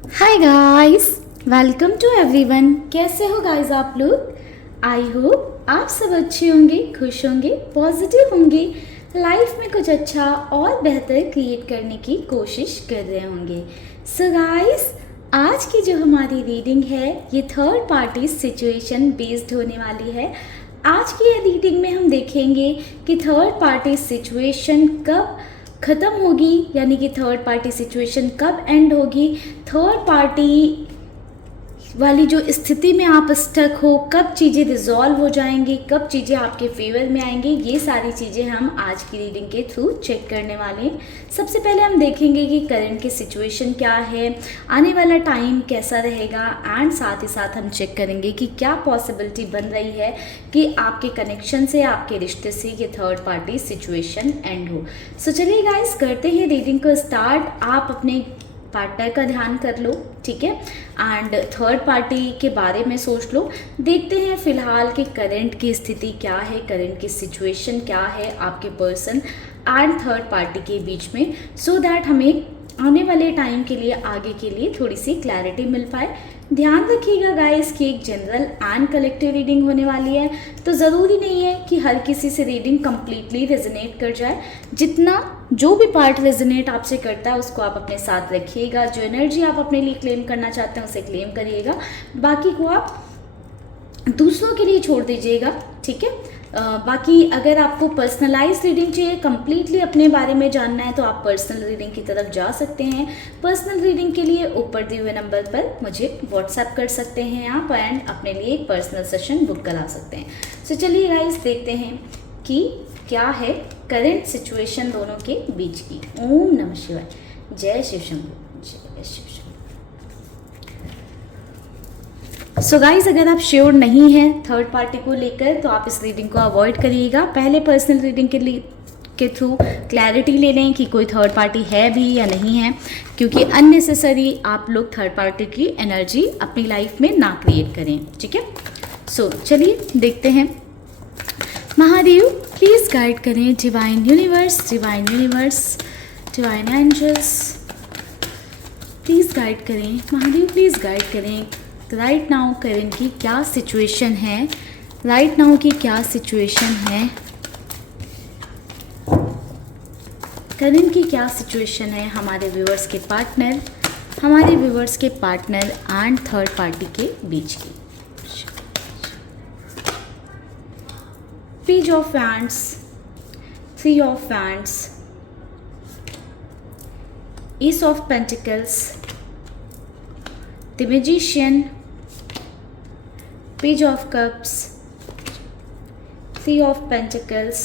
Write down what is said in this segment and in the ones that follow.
Hi guys, welcome to everyone. कैसे हो guys आप लोग? आई होप आप सब अच्छे होंगे, खुश होंगे, पॉजिटिव होंगे, लाइफ में कुछ अच्छा और बेहतर क्रिएट करने की कोशिश कर रहे होंगे। सो गाइस, आज की जो हमारी रीडिंग है ये थर्ड पार्टी सिचुएशन बेस्ड होने वाली है। आज की ये रीडिंग में हम देखेंगे कि थर्ड पार्टी सिचुएशन कब ख़त्म होगी, यानी कि थर्ड पार्टी सिचुएशन कब एंड होगी, थर्ड पार्टी वाली जो स्थिति में आप स्टक हो कब चीज़ें रिजॉल्व हो जाएंगी, कब चीज़ें आपके फेवर में आएंगी, ये सारी चीज़ें हम आज की रीडिंग के थ्रू चेक करने वाले हैं। सबसे पहले हम देखेंगे कि करंट की सिचुएशन क्या है, आने वाला टाइम कैसा रहेगा, एंड साथ ही साथ हम चेक करेंगे कि क्या पॉसिबिलिटी बन रही है कि आपके कनेक्शन से, आपके रिश्ते से ये थर्ड पार्टी सिचुएशन एंड हो। सो चलिए गाइस, करते हैं रीडिंग को स्टार्ट। आप अपने पार्टनर का ध्यान कर लो, ठीक है, एंड थर्ड पार्टी के बारे में सोच लो। देखते हैं फिलहाल की करंट की स्थिति क्या है, करंट की सिचुएशन क्या है आपके पर्सन एंड थर्ड पार्टी के बीच में, सो दैट हमें आने वाले टाइम के लिए, आगे के लिए थोड़ी सी क्लैरिटी मिल पाए। ध्यान रखिएगा गाइस कि एक जनरल एंड कलेक्टिव रीडिंग होने वाली है, तो ज़रूरी नहीं है कि हर किसी से रीडिंग कंप्लीटली रेजोनेट कर जाए। जितना जो भी पार्ट रेजोनेट आपसे करता है उसको आप अपने साथ रखिएगा। जो एनर्जी आप अपने लिए क्लेम करना चाहते हैं उसे क्लेम करिएगा, बाकी को आप दूसरों के लिए छोड़ दीजिएगा, ठीक है। बाकी अगर आपको पर्सनलाइज रीडिंग चाहिए, कंप्लीटली अपने बारे में जानना है, तो आप पर्सनल रीडिंग की तरफ जा सकते हैं। पर्सनल रीडिंग के लिए ऊपर दिए हुए नंबर पर मुझे व्हाट्सएप कर सकते हैं आप, एंड अपने लिए एक पर्सनल सेशन बुक करा सकते हैं। सो चलिए गाइस, देखते हैं कि क्या है करंट सिचुएशन दोनों के बीच की। ओम नमः शिवाय, जय शिव शंभू, जय शिव शंभू। सो गाइज, अगर आप श्योर नहीं हैं थर्ड पार्टी को लेकर तो आप इस रीडिंग को अवॉइड करिएगा। पहले पर्सनल रीडिंग के थ्रू क्लैरिटी ले लें कि कोई थर्ड पार्टी है भी या नहीं है, क्योंकि अननेसेसरी आप लोग थर्ड पार्टी की एनर्जी अपनी लाइफ में ना क्रिएट करें, ठीक है। सो चलिए देखते हैं। महादेव प्लीज़ गाइड करें, divine universe, divine universe, divine angels please guide करें, महादेव प्लीज़ गाइड करें। राइट नाउ करंट की क्या सिचुएशन है, राइट नाउ की क्या सिचुएशन है, करंट की क्या सिचुएशन है हमारे व्यूअर्स के पार्टनर, हमारे व्यूअर्स के पार्टनर एंड थर्ड पार्टी के बीच की। Page of wands, three of wands, ace of pentacles, the magician, page of cups, three of pentacles,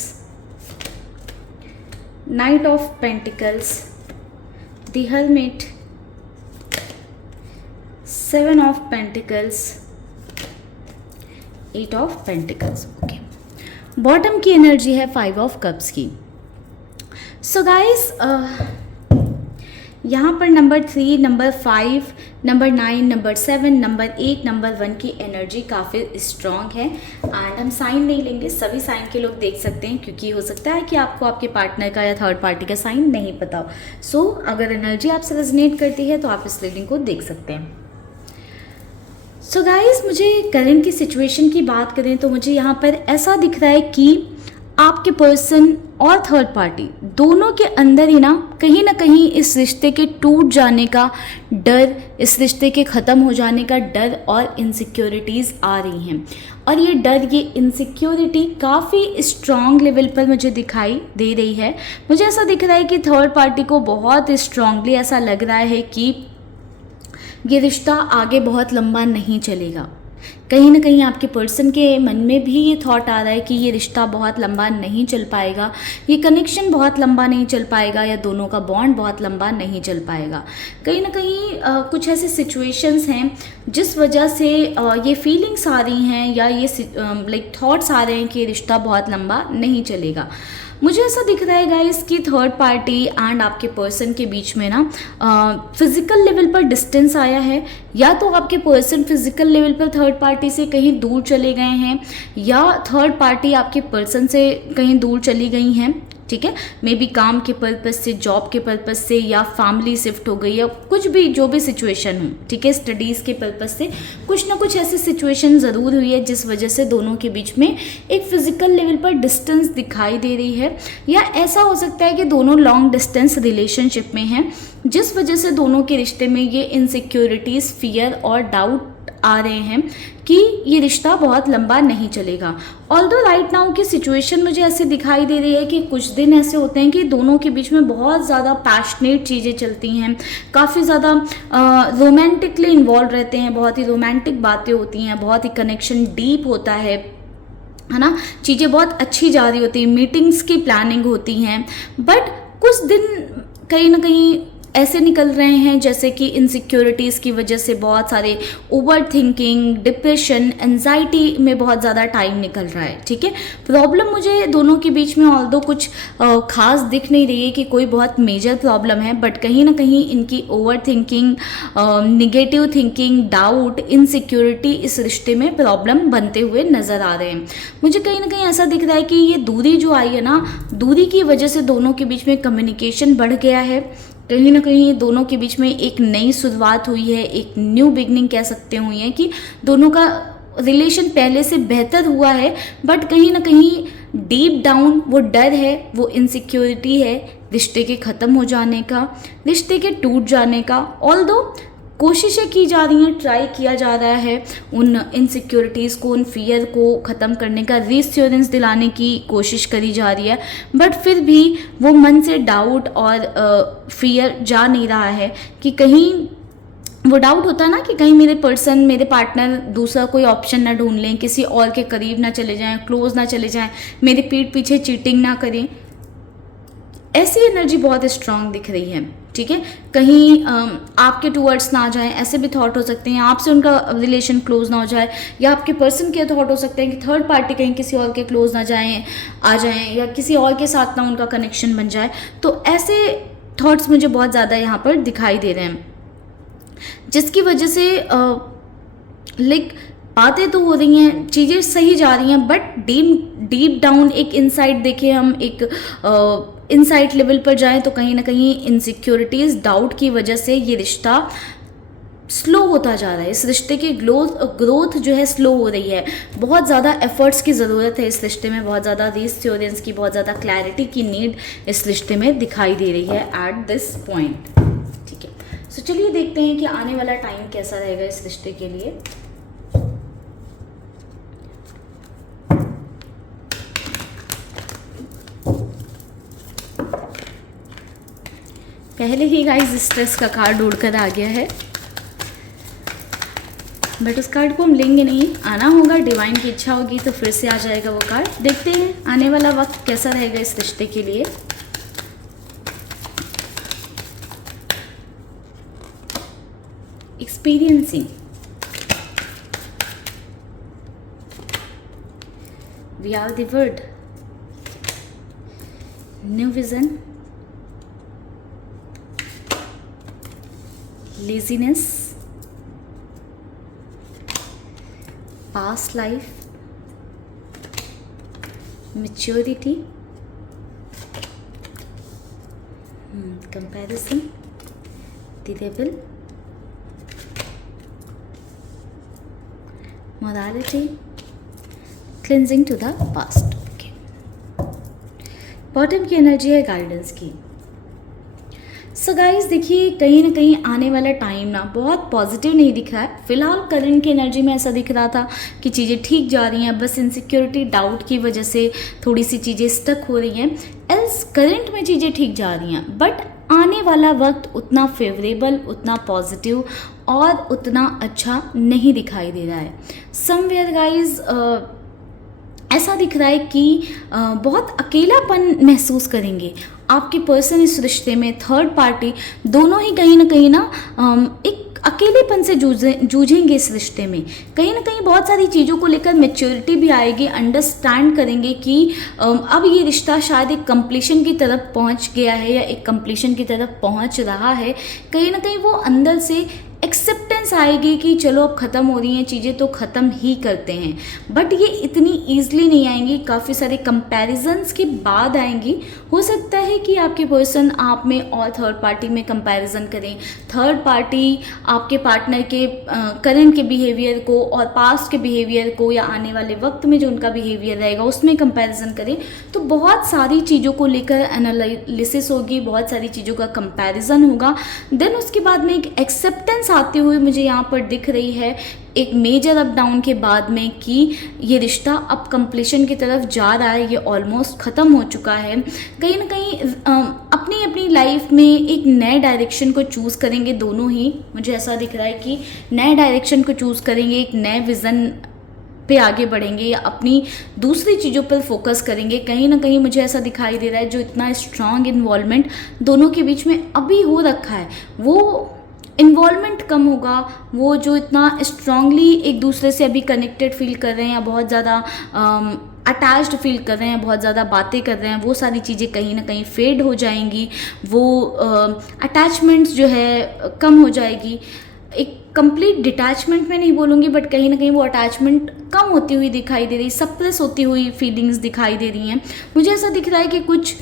knight of pentacles, the hermit, seven of pentacles, eight of pentacles. Okay, bottom की energy है five of cups की। So guys, यहाँ पर number 3, number 5, number 9, number 7, number 8, number 1 की energy काफ़ी strong है। And हम sign नहीं लेंगे, सभी साइन के लोग देख सकते हैं, क्योंकि हो सकता है कि आपको आपके पार्टनर का या थर्ड पार्टी का साइन नहीं पता हो। सो अगर एनर्जी आपसे रेजोनेट करती है तो आप इस रीडिंग को देख सकते हैं। सो गाइस, मुझे करंट की सिचुएशन की बात करें तो मुझे यहाँ पर ऐसा दिख रहा है कि आपके पर्सन और थर्ड पार्टी दोनों के अंदर ही ना कहीं इस रिश्ते के टूट जाने का डर, इस रिश्ते के ख़त्म हो जाने का डर और इनसिक्योरिटीज़ आ रही हैं। और ये डर, ये इनसिक्योरिटी काफ़ी स्ट्रॉन्ग लेवल पर मुझे दिखाई दे रही है। मुझे ऐसा दिख रहा है कि थर्ड पार्टी को बहुत स्ट्रांगली ऐसा लग रहा है कि ये रिश्ता आगे बहुत लंबा नहीं चलेगा। कहीं ना कहीं आपके पर्सन के मन में भी ये थॉट आ रहा है कि ये रिश्ता बहुत लंबा नहीं चल पाएगा, ये कनेक्शन बहुत लंबा नहीं चल पाएगा, या दोनों का बॉन्ड बहुत लंबा नहीं चल पाएगा। कहीं ना कहीं कुछ ऐसे सिचुएशंस हैं जिस वजह से ये फीलिंग्स आ रही हैं, या ये लाइक थॉट्स आ रहे हैं कि ये रिश्ता बहुत लंबा नहीं चलेगा। मुझे ऐसा दिख रहा है गाइस कि थर्ड पार्टी एंड आपके पर्सन के बीच में ना फिजिकल लेवल पर डिस्टेंस आया है, या तो आपके पर्सन फिजिकल लेवल पर थर्ड पार्टी से कहीं दूर चले गए हैं, या थर्ड पार्टी आपके पर्सन से कहीं दूर चली गई हैं। ठीक है, मे बी काम के पर्पज़ से, जॉब के पर्पज़ से, या फैमिली शिफ्ट हो गई, या कुछ भी जो भी सिचुएशन हो, ठीक है, स्टडीज़ के पर्पज़ से कुछ ना कुछ ऐसी सिचुएशन ज़रूर हुई है जिस वजह से दोनों के बीच में एक फिजिकल लेवल पर डिस्टेंस दिखाई दे रही है। या ऐसा हो सकता है कि दोनों लॉन्ग डिस्टेंस रिलेशनशिप में हैं, जिस वजह से दोनों के रिश्ते में ये इनसिक्योरिटीज़, फियर और डाउट आ रहे हैं कि ये रिश्ता बहुत लंबा नहीं चलेगा। ऑल्दो राइट नाउ की सिचुएशन मुझे ऐसे दिखाई दे रही है कि कुछ दिन ऐसे होते हैं कि दोनों के बीच में बहुत ज़्यादा पैशनेट चीज़ें चलती हैं, काफ़ी ज़्यादा रोमांटिकली इन्वॉल्व रहते हैं, बहुत ही रोमांटिक बातें होती हैं, बहुत ही कनेक्शन डीप होता है ना, चीज़ें बहुत अच्छी जा रही होती हैं, मीटिंग्स की प्लानिंग होती हैं। बट कुछ दिन कहीं ना कहीं ऐसे निकल रहे हैं जैसे कि इनसिक्योरिटीज़ की वजह से बहुत सारे ओवर थिंकिंग, डिप्रेशन, एंजाइटी में बहुत ज़्यादा टाइम निकल रहा है, ठीक है। प्रॉब्लम मुझे दोनों के बीच में ऑल्दो कुछ खास दिख नहीं रही है कि कोई बहुत मेजर प्रॉब्लम है, बट कहीं ना कहीं इनकी over thinking, negative thinking, doubt, insecurity इस रिश्ते में प्रॉब्लम बनते हुए नज़र आ रहे हैं। मुझे कहीं ना कहीं ऐसा दिख रहा है कि ये दूरी जो आई है ना, दूरी की वजह से दोनों के बीच में कम्युनिकेशन बढ़ गया है, कहीं ना कहीं दोनों के बीच में एक नई शुरुआत हुई है, एक न्यू बिगनिंग कह सकते हुई है कि दोनों का रिलेशन पहले से बेहतर हुआ है। बट कहीं ना कहीं डीप डाउन वो डर है, वो इनसिक्योरिटी है रिश्ते के ख़त्म हो जाने का, रिश्ते के टूट जाने का। ऑल्दो कोशिशें की जा रही हैं, ट्राई किया जा रहा है उन इनसिक्योरिटीज़ को, उन फियर को ख़त्म करने का, रीश्योरेंस दिलाने की कोशिश करी जा रही है, बट फिर भी वो मन से डाउट और फियर जा नहीं रहा है कि कहीं वो डाउट होता है ना कि कहीं मेरे पर्सन, मेरे पार्टनर दूसरा कोई ऑप्शन ना ढूंढ लें, किसी और के करीब ना चले जाएं, क्लोज ना चले जाएं, मेरे पीठ पीछे चीटिंग ना करें। ऐसी एनर्जी बहुत स्ट्रांग दिख रही है, ठीक है। कहीं आपके टूवर्ड्स ना आ जाए, ऐसे भी थॉट हो सकते हैं, आपसे उनका रिलेशन क्लोज ना हो जाए, या आपके पर्सन के थॉट हो सकते हैं कि थर्ड पार्टी कहीं किसी और के क्लोज ना जाएं, आ जाएं, या किसी और के साथ ना उनका कनेक्शन बन जाए। तो ऐसे थॉट्स मुझे बहुत ज़्यादा यहाँ पर दिखाई दे रहे हैं, जिसकी वजह से लाइक बातें तो हो रही हैं, चीज़ें सही जा रही हैं, बट डीप डाउन एक इनसाइड देखें, हम एक इनसाइड लेवल पर जाएं तो कहीं ना कहीं इनसिक्योरिटीज़, डाउट की वजह से ये रिश्ता स्लो होता जा रहा है। इस रिश्ते की ग्रोथ जो है स्लो हो रही है। बहुत ज़्यादा एफर्ट्स की ज़रूरत है इस रिश्ते में, बहुत ज़्यादा रीअश्योरेंस की, बहुत ज़्यादा क्लैरिटी की नीड इस रिश्ते में दिखाई दे रही है एट दिस पॉइंट, ठीक है। सो चलिए देखते हैं कि आने वाला टाइम कैसा रहेगा इस रिश्ते के लिए। पहले ही गाइस स्ट्रेस का कार्ड उड़कर आ गया है, बट उस कार्ड को हम लेंगे नहीं, आना होगा, डिवाइन की इच्छा होगी तो फिर से आ जाएगा वो कार्ड। देखते हैं आने वाला वक्त कैसा रहेगा इस रिश्ते के लिए। Experiencing, we are the word, new vision, laziness, past life, maturity, comparison, the rebel, morality, cleansing to the past। okay, bottom की एनर्जी है गाइडेंस की। सो गाइस देखिए, कहीं ना कहीं आने वाला टाइम ना बहुत पॉजिटिव नहीं दिख रहा है। फिलहाल करंट की एनर्जी में ऐसा दिख रहा था कि चीज़ें ठीक जा रही हैं, बस इनसिक्योरिटी, डाउट की वजह से थोड़ी सी चीज़ें स्टक हो रही हैं। एल्स करंट में चीज़ें ठीक जा रही हैं, बट आने वाला वक्त उतना फेवरेबल, उतना पॉजिटिव और उतना अच्छा नहीं दिखाई दे रहा है। समवेयर गाइज ऐसा दिख रहा है कि बहुत अकेलापन महसूस करेंगे आपके पर्सन इस रिश्ते में, थर्ड पार्टी, दोनों ही कहीं ना एक अकेलेपन से जूझेंगे इस रिश्ते में। कहीं ना कहीं बहुत सारी चीज़ों को लेकर मैच्योरिटी भी आएगी, अंडरस्टैंड करेंगे कि अब ये रिश्ता शायद एक कंप्लीशन की तरफ पहुंच गया है या एक कंप्लीशन की तरफ पहुंच रहा है। कहीं ना कहीं वो अंदर से एक्सेप्टेंस एक्सेप्टेंस आएगी कि चलो अब ख़त्म हो रही हैं चीज़ें तो ख़त्म ही करते हैं, बट ये इतनी ईजिली नहीं आएंगी, काफ़ी सारे कंपैरिजंस के बाद आएंगी। हो सकता है कि आपके पर्सन आप में और थर्ड पार्टी में कंपैरिजन करें, थर्ड पार्टी आपके पार्टनर के करंट के बिहेवियर को और पास्ट के बिहेवियर को या आने वाले वक्त में जो उनका बिहेवियर रहेगा उसमें कंपैरिजन करें। तो बहुत सारी चीज़ों को लेकर एनालिसिस होगी, बहुत सारी चीज़ों का कंपैरिजन होगा। देन उसके बाद में एक एक्सेप्टेंस आती हुई मुझे यहाँ पर दिख रही है एक मेजर अप डाउन के बाद में कि ये रिश्ता अब कंप्लीशन की तरफ जा रहा है, ये ऑलमोस्ट ख़त्म हो चुका है। कहीं ना कहीं अपनी अपनी लाइफ में एक नए डायरेक्शन को चूज़ करेंगे दोनों ही। मुझे ऐसा दिख रहा है कि नए डायरेक्शन को चूज़ करेंगे, एक नए विज़न पे आगे बढ़ेंगे या अपनी दूसरी चीज़ों पर फोकस करेंगे। कहीं ना कहीं मुझे ऐसा दिखाई दे रहा है जो इतना स्ट्रांग इन्वॉल्वमेंट दोनों के बीच में अभी हो रखा है वो इन्वॉल्वमेंट कम होगा। वो जो इतना स्ट्रांगली एक दूसरे से अभी कनेक्टेड फील कर रहे हैं या बहुत ज़्यादा अटैच्ड फील कर रहे हैं, बहुत ज़्यादा बातें कर रहे हैं, वो सारी चीज़ें कहीं ना कहीं फेड हो जाएंगी। वो अटैचमेंट्स जो है कम हो जाएगी। एक कंप्लीट डिटैचमेंट में नहीं बोलूँगी, बट कहीं ना कहीं वो अटैचमेंट कम होती हुई दिखाई दे रही, सप्रेस होती हुई फीलिंग्स दिखाई दे रही हैं। मुझे ऐसा दिख रहा है कि कुछ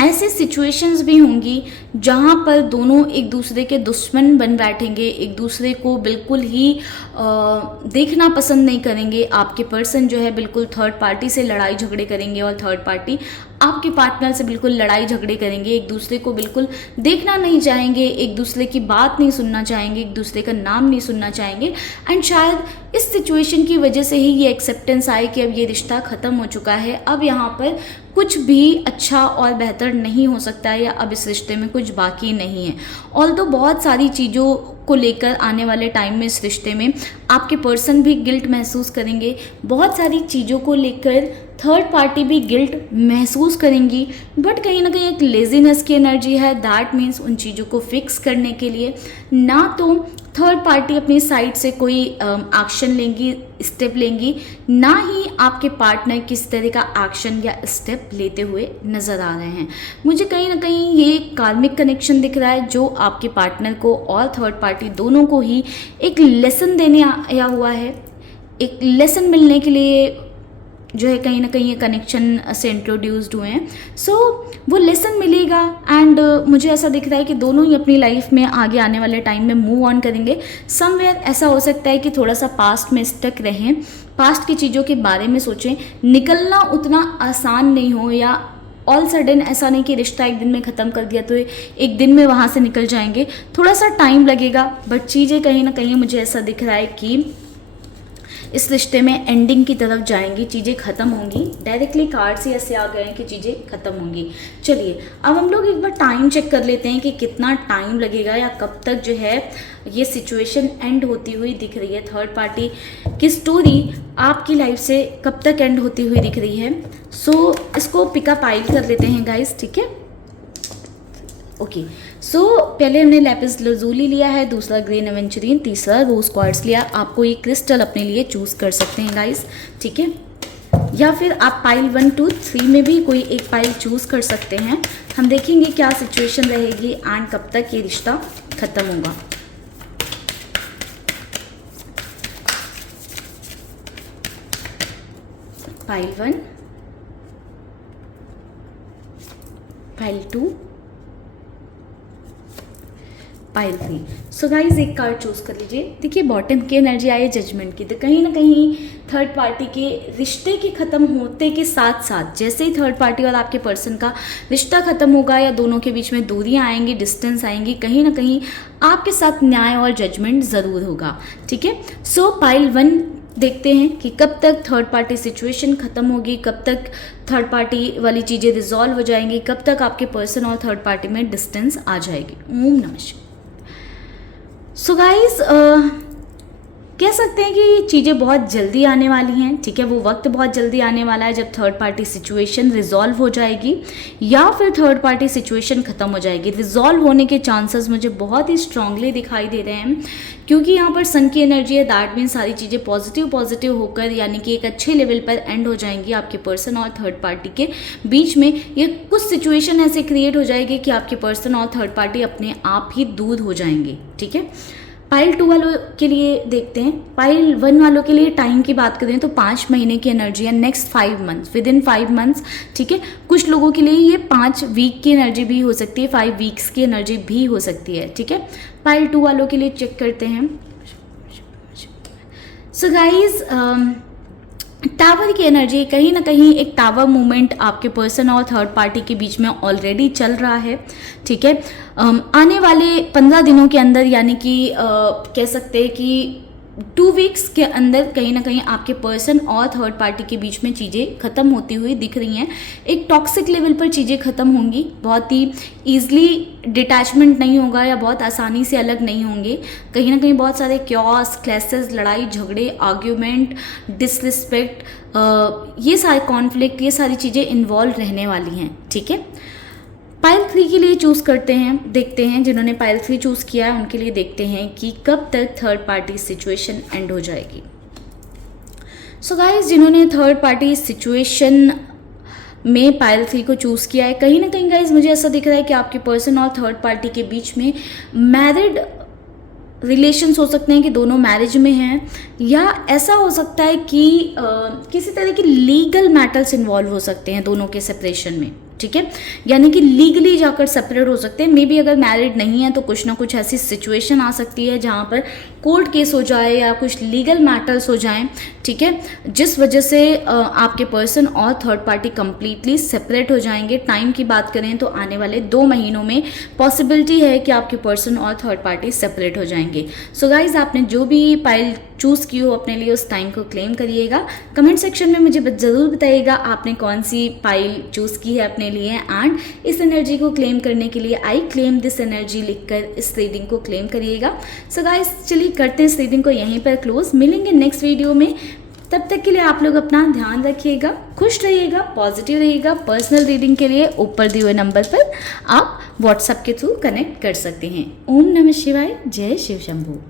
ऐसे सिचुएशंस भी होंगी जहाँ पर दोनों एक दूसरे के दुश्मन बन बैठेंगे, एक दूसरे को बिल्कुल ही देखना पसंद नहीं करेंगे। आपके पर्सन जो है बिल्कुल थर्ड पार्टी से लड़ाई झगड़े करेंगे और थर्ड पार्टी आपके पार्टनर से बिल्कुल लड़ाई झगड़े करेंगे, एक दूसरे को बिल्कुल देखना नहीं चाहेंगे, एक दूसरे की बात नहीं सुनना चाहेंगे, एक दूसरे का नाम नहीं सुनना चाहेंगे। एंड शायद इस सिचुएशन की वजह से ही ये एक्सेप्टेंस आए कि अब ये रिश्ता ख़त्म हो चुका है, अब यहाँ पर कुछ भी अच्छा और बेहतर नहीं हो सकता है या अब इस रिश्ते में कुछ बाकी नहीं है। ऑल्दो बहुत सारी चीज़ों को लेकर आने वाले टाइम में इस रिश्ते में आपके पर्सन भी गिल्ट महसूस करेंगे, बहुत सारी चीज़ों को लेकर थर्ड पार्टी भी गिल्ट महसूस करेंगी, बट कहीं ना कहीं एक लेजीनेस की एनर्जी है। दैट मीन्स उन चीज़ों को फिक्स करने के लिए ना तो थर्ड पार्टी अपनी साइड से कोई एक्शन लेंगी, स्टेप लेंगी, ना ही आपके पार्टनर किस तरह का एक्शन या स्टेप लेते हुए नज़र आ रहे हैं। मुझे कहीं ना कहीं ये कार्मिक कनेक्शन दिख रहा है जो आपके पार्टनर को और थर्ड पार्टी दोनों को ही एक लेसन देने आया हुआ है। एक लेसन मिलने के लिए जो है कहीं ना कहीं ये कनेक्शन से इंट्रोड्यूस्ड हुए हैं। सो वो लेसन मिलेगा एंड मुझे ऐसा दिख रहा है कि दोनों ही अपनी लाइफ में आगे आने वाले टाइम में मूव ऑन करेंगे। समवेयर ऐसा हो सकता है कि थोड़ा सा पास्ट में स्टक रहें, पास्ट की चीज़ों के बारे में सोचें। निकलना उतना आसान नहीं हो या ऑल सडन ऐसा नहीं कि रिश्ता एक दिन में ख़त्म कर दिया तो एक दिन में वहाँ से निकल जाएंगे, थोड़ा सा टाइम लगेगा। बट चीज़ें कहीं ना कहीं मुझे ऐसा दिख रहा है कि इस रिश्ते में एंडिंग की तरफ जाएंगी, चीज़ें ख़त्म होंगी। डायरेक्टली कार्ड्स ही ऐसे आ गए हैं कि चीज़ें ख़त्म होंगी। चलिए अब हम लोग एक बार टाइम चेक कर लेते हैं कि कितना टाइम लगेगा या कब तक जो है ये सिचुएशन एंड होती हुई दिख रही है। थर्ड पार्टी की स्टोरी आपकी लाइफ से कब तक एंड होती हुई दिख रही है। सो इसको पिकअप आइल कर लेते हैं गाइस, ठीक है। ओके सो पहले हमने लैपिस लजूली लिया है, दूसरा ग्रीन एवेंचुरिन, तीसरा रोज क्वार्ट्ज लिया। आपको ये क्रिस्टल अपने लिए चूज़ कर सकते हैं गाइस, ठीक है। या फिर आप पाइल 1, 2, 3 में भी कोई एक पाइल चूज़ कर सकते हैं। हम देखेंगे क्या सिचुएशन रहेगी एंड कब तक ये रिश्ता ख़त्म होगा। Pile 1, pile 2, pile 3। So guys एक कार्ड चूज कर लीजिए। देखिए बॉटम की एनर्जी आई है जजमेंट की, तो कहीं ना कहीं थर्ड पार्टी के रिश्ते के ख़त्म होते के साथ साथ जैसे ही थर्ड पार्टी और आपके पर्सन का रिश्ता ख़त्म होगा या दोनों के बीच में दूरियां आएंगी, डिस्टेंस आएंगी, कहीं ना कहीं आपके साथ न्याय और जजमेंट ज़रूर होगा, ठीक है। सो पाइल 1 देखते हैं कि कब तक थर्ड पार्टी सिचुएशन ख़त्म होगी, कब तक थर्ड पार्टी वाली चीज़ें रिजॉल्व हो जाएंगी, कब तक आपके पर्सन और थर्ड पार्टी में डिस्टेंस आ जाएगी। ओम नमः शिवाय। सो गाइज कह सकते हैं कि चीज़ें बहुत जल्दी आने वाली हैं, ठीक है। वो वक्त बहुत जल्दी आने वाला है जब थर्ड पार्टी सिचुएशन रिजॉल्व हो जाएगी या फिर थर्ड पार्टी सिचुएशन ख़त्म हो जाएगी। रिजॉल्व होने के चांसेस मुझे बहुत ही स्ट्रांगली दिखाई दे रहे हैं क्योंकि यहाँ पर सन की एनर्जी है। दैट मीन सारी चीज़ें पॉजिटिव होकर यानी कि एक अच्छे लेवल पर एंड हो जाएंगी आपके पर्सन और थर्ड पार्टी के बीच में। ये कुछ सिचुएशन ऐसे क्रिएट हो जाएगी कि आपके पर्सन और थर्ड पार्टी अपने आप ही दूर हो जाएंगे, ठीक है। पाइल 2 वालों के लिए देखते हैं। पाइल 1 वालों के लिए टाइम की बात करें तो 5 महीने की एनर्जी है, next 5 months, with in 5 months, ठीक है। कुछ लोगों के लिए ये 5 वीक की एनर्जी भी हो सकती है, 5 वीक्स की एनर्जी भी हो सकती है, ठीक है। पाइल 2 वालों के लिए चेक करते हैं। सो गाइज, टावर की एनर्जी, कहीं ना कहीं एक टावर मूवमेंट आपके पर्सन और थर्ड पार्टी के बीच में ऑलरेडी चल रहा है, ठीक है। आने वाले 15 दिनों के अंदर, यानी कि कह सकते हैं कि 2 वीक्स के अंदर कहीं ना कहीं आपके पर्सन और थर्ड पार्टी के बीच में चीज़ें ख़त्म होती हुई दिख रही हैं। एक टॉक्सिक लेवल पर चीज़ें ख़त्म होंगी, बहुत ही ईजिली डिटैचमेंट नहीं होगा या बहुत आसानी से अलग नहीं होंगे। कहीं ना कहीं बहुत सारे क्यॉस, क्लैसेस, लड़ाई झगड़े, आर्ग्यूमेंट, डिसरिस्पेक्ट, ये सारे कॉन्फ्लिक्ट, ये सारी चीज़ें इन्वॉल्व रहने वाली हैं, ठीक है। पाइल 3 के लिए चूज़ करते हैं, देखते हैं जिन्होंने पाइल 3 चूज़ किया है उनके लिए देखते हैं कि कब तक थर्ड पार्टी सिचुएशन एंड हो जाएगी। सो गाइस, जिन्होंने थर्ड पार्टी सिचुएशन में पाइल 3 को चूज़ किया है, कहीं ना कहीं गाइस मुझे ऐसा दिख रहा है कि आपके पर्सन और थर्ड पार्टी के बीच में मैरिड रिलेशंस हो सकते हैं कि दोनों मैरिज में हैं, या ऐसा हो सकता है कि किसी तरह की लीगल मैटर्स इन्वॉल्व हो सकते हैं दोनों के सेपरेशन में, ठीक है। यानी कि लीगली जाकर सेपरेट हो सकते हैं। मे बी अगर मैरिड नहीं है तो कुछ ना कुछ ऐसी सिचुएशन आ सकती है जहाँ पर कोर्ट केस हो जाए या कुछ लीगल मैटर्स हो जाएं, ठीक है, जिस वजह से आपके पर्सन और थर्ड पार्टी कंप्लीटली सेपरेट हो जाएंगे। टाइम की बात करें तो आने वाले 2 महीनों में पॉसिबिलिटी है कि आपके पर्सन और थर्ड पार्टी सेपरेट हो जाएंगे। सो गाइज, आपने जो भी पाइल चूज़ की हो अपने लिए उस टाइम को क्लेम करिएगा। कमेंट सेक्शन में मुझे ज़रूर बताइएगा आपने कौन सी पाइल चूज़ की है अपने लिए, एंड इस एनर्जी को क्लेम करने के लिए आई क्लेम दिस एनर्जी लिखकर इस रीडिंग को क्लेम करिएगा। सो गाइज, चलिए करते हैं इस रीडिंग को यहीं पर क्लोज। मिलेंगे नेक्स्ट वीडियो में, तब तक के लिए आप लोग अपना ध्यान रखिएगा, खुश रहिएगा, पॉजिटिव रहिएगा। पर्सनल रीडिंग के लिए ऊपर दिए हुए नंबर पर आप व्हाट्सएप के थ्रू कनेक्ट कर सकते हैं। ओम नमः शिवाय, जय शिव शंभू।